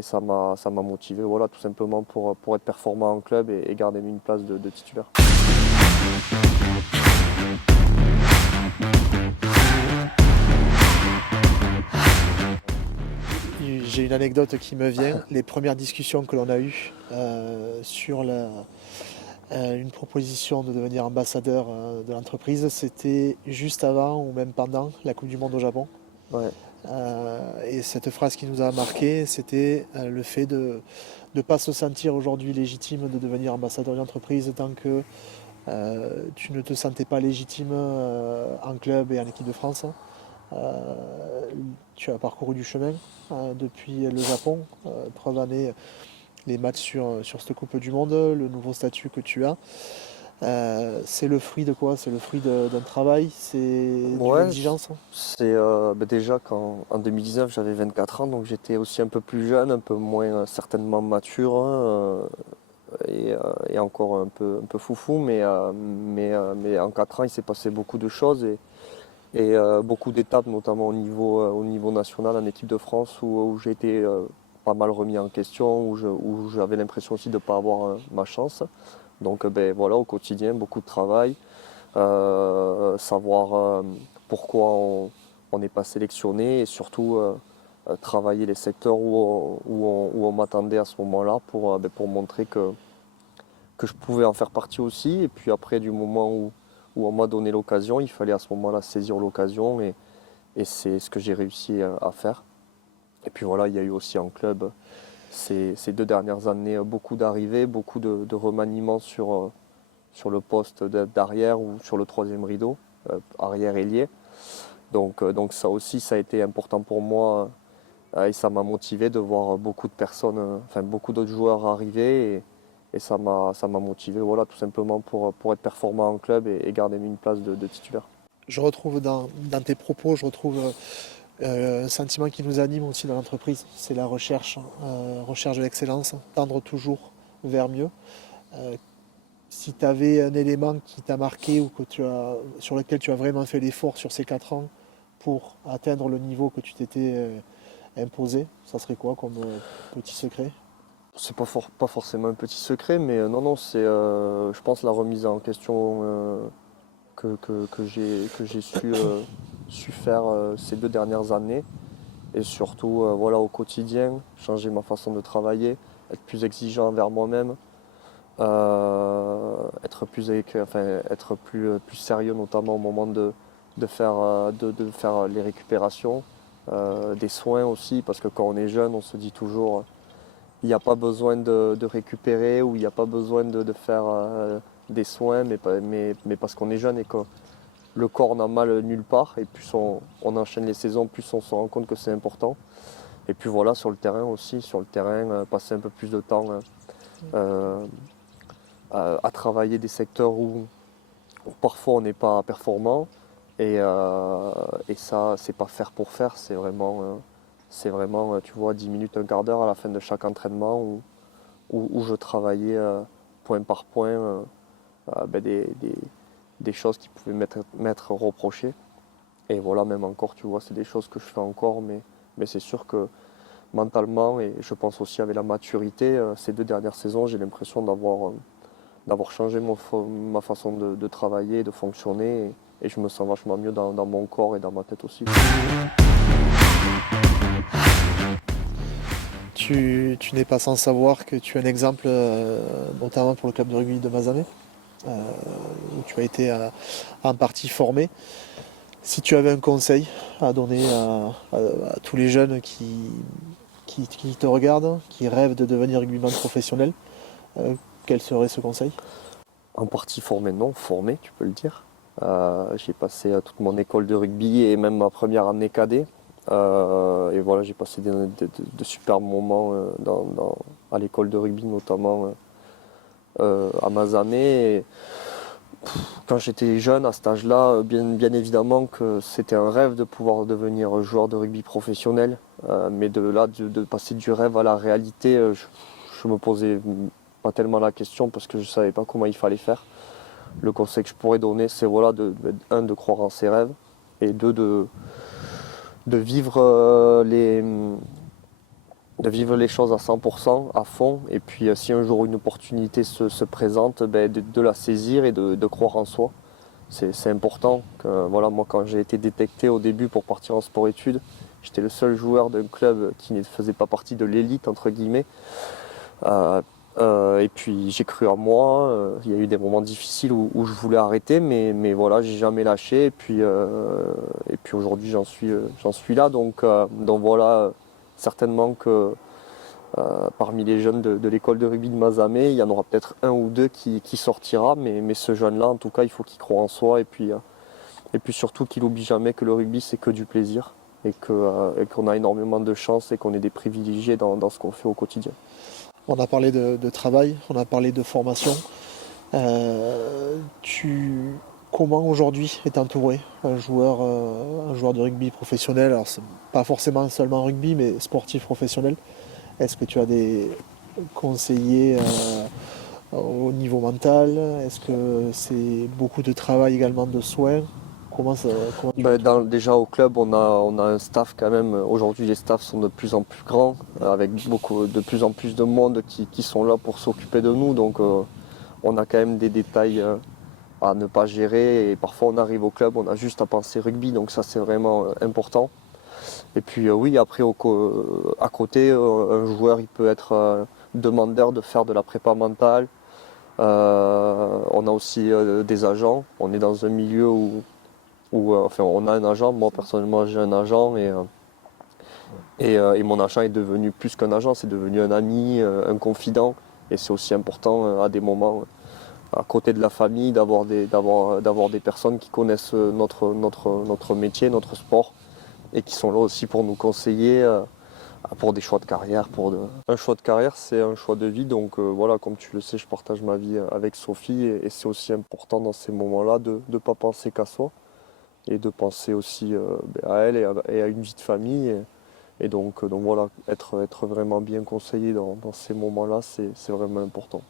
ça m'a motivé, voilà, tout simplement pour être performant en club et garder une place de titulaire. J'ai une anecdote qui me vient. Les premières discussions que l'on a eues sur une proposition de devenir ambassadeur de l'entreprise, c'était juste avant ou même pendant la Coupe du Monde au Japon. Ouais, Et cette phrase qui nous a marqué, c'était le fait de ne pas se sentir aujourd'hui légitime de devenir ambassadeur d'une entreprise tant que tu ne te sentais pas légitime en club et en équipe de France. Tu as parcouru du chemin depuis le Japon, preuve année les matchs sur cette Coupe du Monde, le nouveau statut que tu as. C'est le fruit de quoi? C'est le fruit d'un travail, c'est d'une ouais, exigence. c'est déjà qu'en 2019 j'avais 24 ans, donc j'étais aussi un peu plus jeune, un peu moins certainement mature, hein, et encore un peu foufou, mais en 4 ans il s'est passé beaucoup de choses et beaucoup d'étapes, notamment au niveau national en équipe de France, où j'ai été pas mal remis en question, où j'avais l'impression aussi de ne pas avoir ma chance. Donc ben, voilà, au quotidien, beaucoup de travail, savoir pourquoi on n'est pas sélectionné et surtout travailler les secteurs où on m'attendait à ce moment-là ben, pour montrer que je pouvais en faire partie aussi. Et puis après, du moment où on m'a donné l'occasion, il fallait à ce moment-là saisir l'occasion et c'est ce que j'ai réussi à faire. Et puis voilà, il y a eu aussi en club ces 2 dernières années beaucoup d'arrivées, beaucoup de remaniements sur le poste d'arrière ou sur le troisième rideau, arrière ailier. Donc ça aussi, ça a été important pour moi et ça m'a motivé de voir beaucoup de personnes, enfin beaucoup d'autres joueurs arriver et ça m'a motivé, voilà, tout simplement pour être performant en club et garder une place de titulaire. Je retrouve dans tes propos, je retrouve un sentiment qui nous anime aussi dans l'entreprise, c'est la recherche, recherche de l'excellence, tendre toujours vers mieux. Euh, Si tu avais un élément qui t'a marqué ou sur lequel tu as vraiment fait l'effort sur ces 4 ans pour atteindre le niveau que tu t'étais imposé, ça serait quoi comme petit secret? C'est pas forcément un petit secret, mais non, non, c'est, je pense, la remise en question que j'ai su faire ces 2 dernières années. Et surtout, voilà, au quotidien, changer ma façon de travailler, être plus exigeant envers moi-même, être plus sérieux, notamment au moment de faire les récupérations, des soins aussi, parce que quand on est jeune, on se dit toujours il n'y a pas besoin de récupérer ou il n'y a pas besoin de faire des soins, mais parce qu'on est jeune et que le corps n'a mal nulle part. Et plus on enchaîne les saisons, plus on se rend compte que c'est important. Et puis voilà, sur le terrain aussi, sur le terrain, passer un peu plus de temps euh, à travailler des secteurs où parfois on n'est pas performant. Et ça, c'est pas faire pour faire, c'est vraiment, tu vois, 10 minutes, un quart d'heure à la fin de chaque entraînement où je travaillais point par point ben, des choses qui pouvaient m'être reprochées. Et voilà, même encore, tu vois, c'est des choses que je fais encore, mais c'est sûr que mentalement, et je pense aussi avec la maturité, ces 2 dernières saisons, j'ai l'impression d'avoir changé ma façon de travailler, de fonctionner, et je me sens vachement mieux dans mon corps et dans ma tête aussi. Tu n'es pas sans savoir que tu es un exemple, notamment pour le club de rugby de Mazamet, où tu as été en partie formé. Si tu avais un conseil à donner à tous les jeunes qui te regardent, qui rêvent de devenir rugbyman professionnel, quel serait ce conseil? En partie formé, non, formé, tu peux le dire. J'ai passé toute mon école de rugby et même ma première année cadet. Et voilà, j'ai passé de super moments à l'école de rugby, notamment à Mazamet. Et quand j'étais jeune, à cet âge-là, bien évidemment que c'était un rêve de pouvoir devenir joueur de rugby professionnel. Mais de là, de passer du rêve à la réalité, je me posais pas tellement la question parce que je savais pas comment il fallait faire. Le conseil que je pourrais donner, c'est voilà, de croire en ses rêves et deux, de vivre de vivre les choses à 100%, à fond. Et puis si un jour une opportunité se présente, de la saisir et de croire en soi. C'est important. Voilà, moi, quand j'ai été détecté au début pour partir en sport-études, j'étais le seul joueur d'un club qui ne faisait pas partie de l'élite, entre guillemets. Et puis j'ai cru en moi. Il y a eu des moments difficiles où je voulais arrêter, mais voilà, j'ai jamais lâché. Et puis aujourd'hui, j'en suis là. Donc voilà, certainement que parmi les jeunes de l'école de rugby de Mazamet, il y en aura peut-être un ou deux qui sortira, mais ce jeune-là, en tout cas, il faut qu'il croie en soi et puis surtout qu'il n'oublie jamais que le rugby, c'est que du plaisir et qu'on a énormément de chance et qu'on est des privilégiés dans ce qu'on fait au quotidien. On a parlé de travail, on a parlé de formation. Comment aujourd'hui est entouré un joueur de rugby professionnel? Alors, c'est pas forcément seulement rugby, mais sportif professionnel. Est-ce que tu as des conseillers au niveau mental? Est-ce que c'est beaucoup de travail également de soins? Comment tu l'entoures? Déjà au club, on a un staff quand même. Aujourd'hui, les staffs sont de plus en plus grands, avec de plus en plus de monde qui sont là pour s'occuper de nous. Donc on a quand même des détails à ne pas gérer. Et parfois, on arrive au club, on a juste à penser rugby. Donc ça, c'est vraiment important. Et puis oui, après, à côté, un joueur, il peut être demandeur de faire de la prépa mentale. On a aussi des agents. On est dans un milieu où enfin, on a un agent. Moi, personnellement, j'ai un agent et mon agent est devenu plus qu'un agent. C'est devenu un ami, un confident. Et c'est aussi important à des moments, à côté de la famille, d'avoir des personnes qui connaissent notre métier, notre sport et qui sont là aussi pour nous conseiller pour des choix de carrière. Un choix de carrière, c'est un choix de vie. Donc voilà, comme tu le sais, je partage ma vie avec Sophie et c'est aussi important dans ces moments-là de ne pas penser qu'à soi et de penser aussi à elle et à une vie de famille. Donc voilà, être vraiment bien conseillé dans ces moments-là, c'est vraiment important.